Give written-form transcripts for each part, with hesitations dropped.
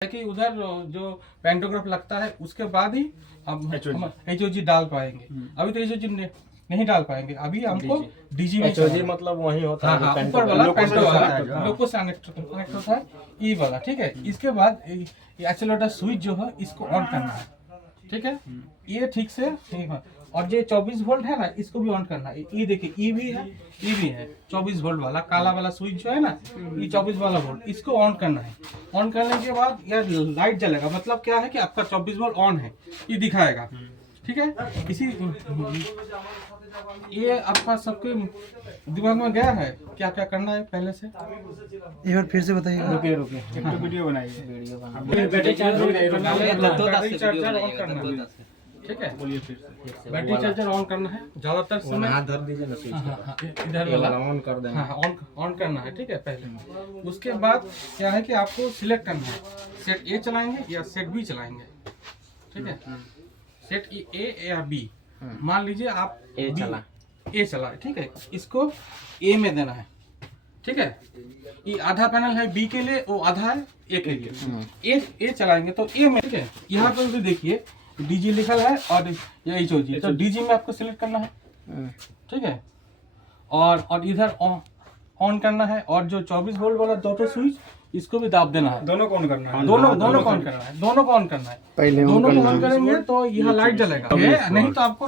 कि उधर जो पेंटोग्राफ लगता है उसके बाद ही हम HOG डाल पाएंगे। अभी तो HOG नहीं डाल पाएंगे, अभी हमको DG में HOG मतलब वही होता है। हाँ, ऊपर वाला पेंटो वाला लोको से कनेक्ट होता है ई वाला, ठीक है। इसके बाद एक्सेलेरेटर स्विच जो है इसको ऑन करना है, ठीक है। ये ठीक से और ये 24 वोल्ट है ना, इसको भी ऑन करना है। ये देखिए ई भी है 24 वोल्ट वाला काला वाला स्विच जो है ना, ये 24 वाला वोल्ट, इसको ऑन करना है। ऑन करने के बाद यह लाइट जलेगा, मतलब क्या है कि आपका 24 वोल्ट ऑन है, ये दिखाएगा, ठीक है। इसी ये आपका सबके दिमाग में गया है क्या क्या करना है पहले से? एक बार फिर से बताइएगा। रुकिए एक तो वीडियो बनाइए। बैटरी चार्जर ऑन करना है, ठीक है। बोलिए फिर से। बैटरी चार्जर ऑन करना है ज्यादातर समय। हाथ धर दीजिए ना स्विच, इधर वाला ऑन कर देना। हाँ, ऑन करना है, ठीक है पहले। उसके बाद क्या है कि आपको सिलेक्ट करना है, सेट ए चलाएंगे या सेट बी चलाएंगे, ठीक है। सेट ए या बी, मान लीजिए आप ए चला, ठीक है। इसको ए में देना है, ठीक है। ये आधा पैनल है बी के लिए, वो आधा है ए के लिए। ए चलाएंगे तो ए में, ठीक है। यहाँ पर भी देखिए DG लिखा है और ये HOG, तो DG में आपको सिलेक्ट करना है, ठीक है। और इधर ऑन करना है, और जो 24 वोल्ट वाला दोनों स्विच इसको भी दाब देना है। दोनों को ऑन करना है, दोनों को ऑन करना है, दोनों को ऑन करना है। पहले दोनों को ऑन करेंगे तो यह लाइट जलेगा, नहीं तो आपको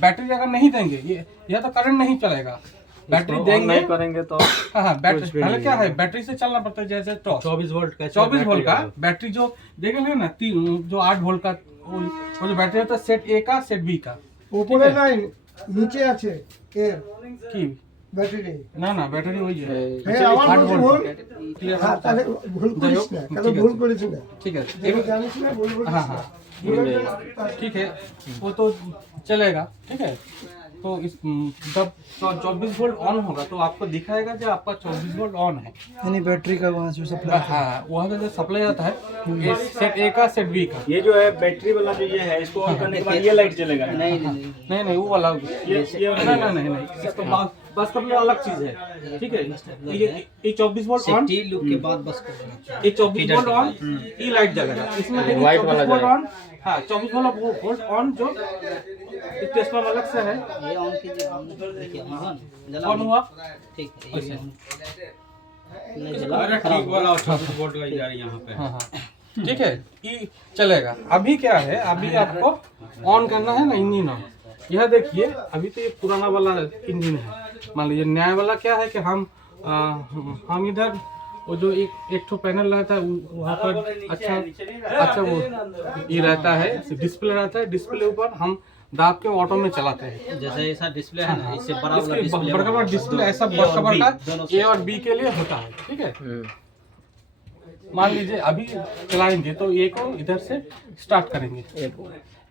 बैटरी अगर नहीं देंगे यह तो करंट नहीं चलेगा। बैटरी देंगे नहीं करेंगे तो हाँ, बैटरी पहले क्या है, बैटरी से चलना पड़ता है। जैसे 24 वोल्ट का बैटरी जो देखेंगे ना, जो 8 वोल्ट का वो जो बैटरी होता है, सेट ए का सेट बी का। ऊपर लाइन नीचे আছে এর কি ব্যাটারি না ব্যাটারি ওই যে হ্যাঁ, আমার 8 ভুল ভোল্ট ক্লিয়ার। হ্যাঁ, তাহলে ভুল করিস না, তাহলে ভুল করিস না, ठीक है, আমি জানিস না ভুল করিস। हाँ, ठीक है, वो तो चलेगा, ठीक है। तो इस जब 24 वोल्ट ऑन होगा तो आपको दिखाएगा कि आपका 24 वोल्ट ऑन है, यानी बैटरी का वहाँ से सप्लाई। हाँ, वहाँ का जो सप्लाई आता है ये सेट ए का सेट बी का। ये जो है बैटरी वाला जो ये है, इसको ऑन करने के बाद ये लाइट जलेगा। नहीं वो वाला नहीं, तो बस करने अलग चीज है, ठीक है। ये 24 वोल्ट ऑन के बाद बस ये 24 वोल्ट ऑन, ये लाइट जलेगा इसमें। व्हाइट वाला 24 वोल्ट ऑन, हाँ 24 वाला वोल्ट ऑन जो टेस्टर अलग से है, ये ऑन कीजिए, ऑन हुआ, ठीक है। ऐसे। नहीं जला, ठीक वाला 24 वोल्ट का जा रही है यहाँ पे, हाँ, ठीक है, ये चलेगा। अभी क्या है, अभी आपको ऑन करना है ना इंजन ऑन। यह देखिए अभी तो ये पुराना वाला इंजन है। मान लीजिए नया वाला क्या है कि हम इधर वो जो एक ठो पैनल रहता है वहाँ पर अच्छा वो ये रहता है, डिस्प्ले रहता है। डिस्प्ले ऊपर हम दाब के ऑटो में चलाते हैं। जैसे ऐसा डिस्प्ले है ना, इससे बड़ा वाला डिस्प्ले, बड़का बड़ा डिस्प्ले ऐसा बड़का ए और बी के लिए होता है, ठीक है। मान लीजिए अभी चलाएंगे तो ए को इधर से स्टार्ट करेंगे,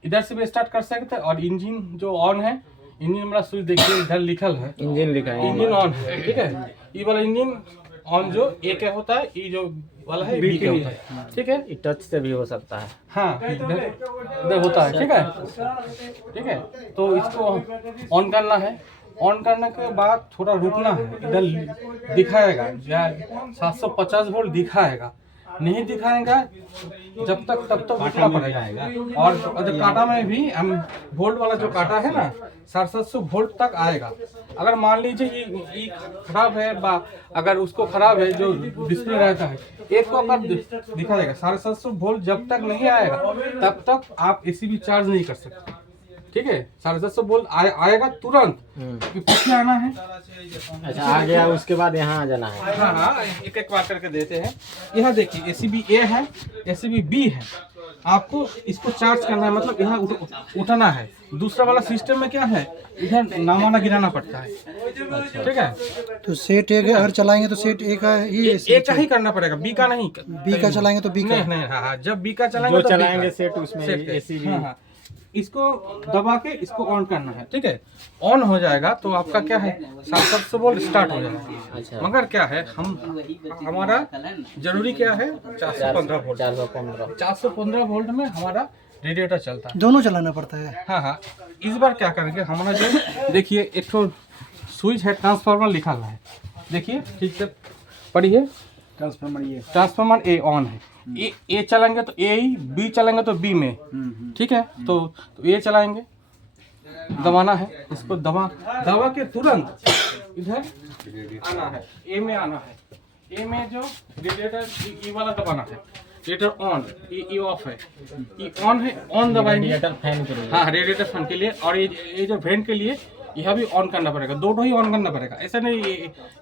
इधर से भी स्टार्ट कर सकते हैं। और इंजन जो ऑन है, इंजन वाला स्विच देखिए इधर लिखल है, इंजन लिखा है, इंजन ऑन है, ठीक है। ये वाला इंजन ऑन जो ए का होता है, ये जो वाला है बी का होता है, ठीक है। ये टच से भी हो सकता है, हाँ इधर होता है, ठीक है। तो इसको ऑन करना है। ऑन करने के बाद थोड़ा रुकना है, इधर दिखाएगा 750 वोल्ट दिखाएगा, नहीं दिखाएगा जब तक तब तक रुकना पड़ेगा। और काटा में भी हम वोल्ट वाला जो काटा है ना 750 वोल्ट तक आएगा। अगर मान लीजिए ये खराब है, अगर उसको खराब है जो डिस्प्ले रहता है, एक को अगर दिखा देगा 750 वोल्ट जब तक नहीं आएगा तब तक आप ACB चार्ज नहीं कर सकते, ठीक है। 750 वोल्ट आएगा तुरंत, पीछे आना है। अच्छा आ गया, उसके बाद यहाँ आ जाना है। हाँ, एक बार करके देते हैं। यहाँ देखिए ACB A है, ACB B है। आपको इसको चार्ज करना है, मतलब यहाँ उठाना है। दूसरा वाला सिस्टम में क्या है, इधर नामाना गिराना पड़ता है, ठीक है। तो सेट ए अगर चलाएंगे तो सेट ए का ही ए का ही करना पड़ेगा, बी का नहीं। बी का चलाएंगे तो बी का नहीं, हाँ, जब बी का चलाएंगे जो चलाएंगे सेट उसमें ACB। हाँ, इसको दबा के इसको ऑन करना है, ठीक है। ऑन हो जाएगा तो आपका क्या है 750 वोल्ट स्टार्ट हो जाएगा। अच्छा। मगर क्या है, हमारा जरूरी क्या है 415 वोल्ट में हमारा रेडिएटर चलता है। दोनों चलाना पड़ता है। हाँ, इस बार क्या करेंगे, हमारा जो देखिए एक तो स्विच है, ट्रांसफार्मर लिखा हुआ है, देखिए ठीक से पढ़िए। ट्रांसफार्मर ए ऑन है, ए चलाएंगे तो ए ही, बी चलाएंगे तो बी में, ठीक है। तो ए चलाएंगे, दबाना है इसको, दबा के तुरंत इधर आना है, ए में आना है। ए में जो रेडिएटर ई वाला दबाना है, रेडिएटर ऑन, ये ऑफ है, ये ऑन है, ऑन दबाएंगे रेडिएटर फैन के लिए। हाँ रेडिएटर फैन के लिए, और ये जो वेंट के लिए यह भी ऑन करना पड़ेगा, दोनों ही ऑन करना पड़ेगा। ऐसा नहीं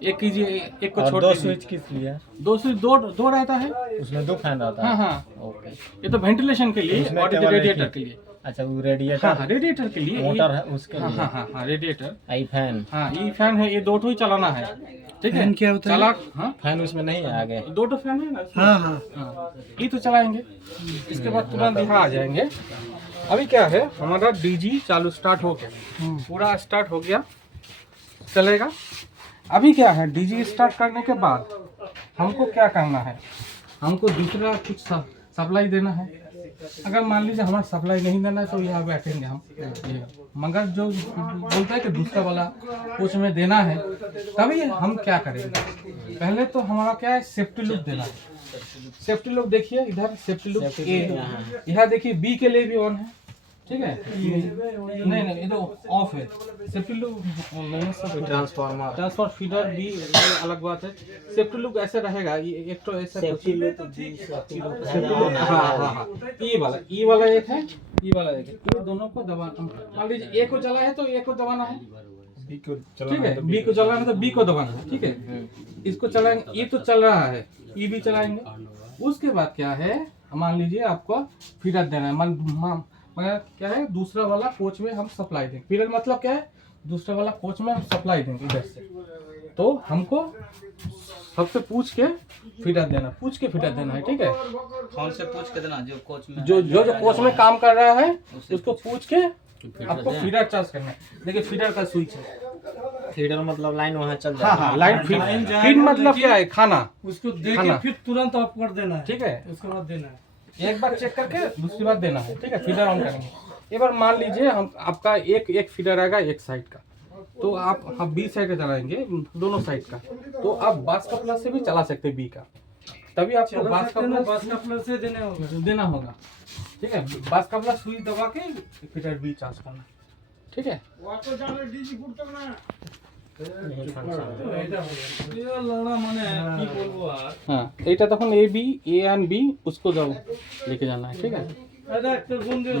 एक कीजिए एक को और छोड़ दो दीजिए। स्विच किस लिए? दो स्विच दो रहता है, उसमें 2 फैन रहता हाँ है। हाँ। ओके। ये तो वेंटिलेशन के लिए उसमें और केवल रेडिएटर एक ही। के लिए। अच्छा वो हाँ रेडिएटर हाँ रेडिएटर के लिए मोटर है उसके हाँ लिए। हाँ हाँ हाँ रेडिएटर, आई फैन। हाँ ये फैन है, ये दो ही चलाना है, ठीक है। फैन क्या होता है? चला हाँ फैन उसमें नहीं है आगे। दो फैन है ना इसमें। हाँ हाँ हाँ ये तो चलाएंगे, इसके बाद तुरंत यहाँ आ जाएंगे। अभी क्या है हमारा डीजी चालू स्टार्ट हो गया, पूरा स्टार्ट हो गया, चलेगा। अभी क्या है डीजी स्टार्ट करने के बाद हमको क्या करना है, हमको दूसरा कुछ सप्लाई देना है। अगर मान लीजिए हमारा सप्लाई नहीं देना है तो यहाँ बैठेंगे हम, मगर जो बोलता है कि दूसरा वाला कुछ में देना है, तभी हम क्या करेंगे। पहले तो हमारा क्या है सेफ्टी लुक देना है। सेफ्टी लुक देखिए इधर, सेफ्टी लुक ए, यहाँ देखिए बी के लिए भी ऑन है, ठीक है। नहीं ये तो ऑफ है, सेफ्टी लुक ट्रांसफार्मर फीडर भी अलग बात है। सेफ्टी लुक ऐसे रहेगा, ये एक तो ऐसा सेफ्टी लुक हाँ हाँ हाँ, ई वाला एक है, ई वाला एक है, ये दोनों को दबाना। मान लीजिए ए को चला है तो ए को दबाना है, ठीक है। बी को चलाना है तो बी को दबाना है, ठीक है। इसको चलाएंगे, ये तो चल रहा है, ये भी चलाएंगे। उसके बाद क्या है, मान लीजिए आपको फीडर देना है, मगर क्या है दूसरा वाला कोच में हम सप्लाई देंगे। फीडर मतलब क्या है, दूसरा वाला कोच में हम सप्लाई देंगे इधर से। तो हमको सबसे पूछ के फीडर देना, ठीक है। कौन से पूछ के देना, जो कोच में जो कोच में काम कर रहा है उसको पूछ के आपको फीडर चार्ज करना है। देखिए फीडर का स्विच है, फीडर मतलब लाइन वहाँ चल हाँ हाँ लाइन फीड मतलब क्या है, खाना, उसको दे खाना। के फिर तुरंत ऑफ कर देना है, ठीक है। उसके बाद देना है। एक बार चेक करके दूसरी बार देना है, ठीक है। फीडर ऑन करेंगे। एक बार मान लीजिए हम आपका एक फीडर आएगा एक साइड का, तो आप बी साइड का चलाएंगे दोनों साइड का, तो आप बास का प्लस से भी चला सकते हैं बी का, तभी आपको बास का प्लस से देना होगा, ठीक है। बास का प्लस स्विच दबा के फीडर बी चार्ज करना, ठीक है। हाँ এটা তখন A B A and B उसको जाओ लेके जाना है, ठीक है।